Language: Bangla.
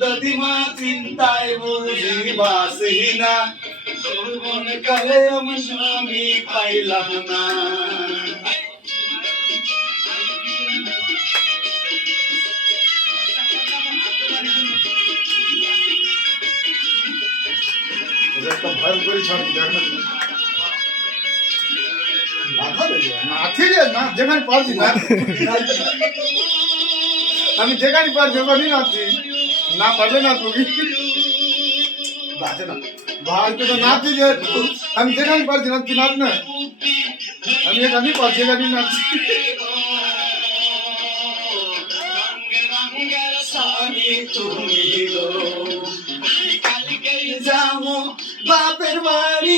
দাদিমা চিন্তায় বুঝি বাসি না, যৌবন কালে আমি স্বামী পাইলাম না। একটা ভয়ঙ্করী ছবি দেখ না তুমি। যেখানে পারছি না, আমি যেখানে পারছি ওখানেই নাচছি, না পারলে না তুমি না ভাই তো নাচছি, যে আমি যেখানে পারছি নাচছি, নাচ না, আমি এখানেই পারছি, এখানেই নাচছি। তুমি বাপের বাড়ি।